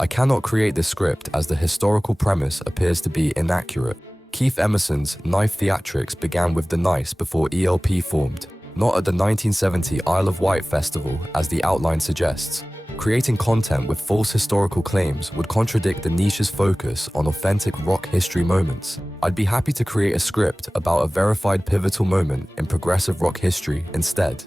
I cannot create this script as the historical premise appears to be inaccurate. Keith Emerson's Knife Theatrics began with the Nice before ELP formed, not at the 1970 Isle of Wight festival as the outline suggests. Creating content with false historical claims would contradict the niche's focus on authentic rock history moments. I'd be happy to create a script about a verified pivotal moment in progressive rock history instead.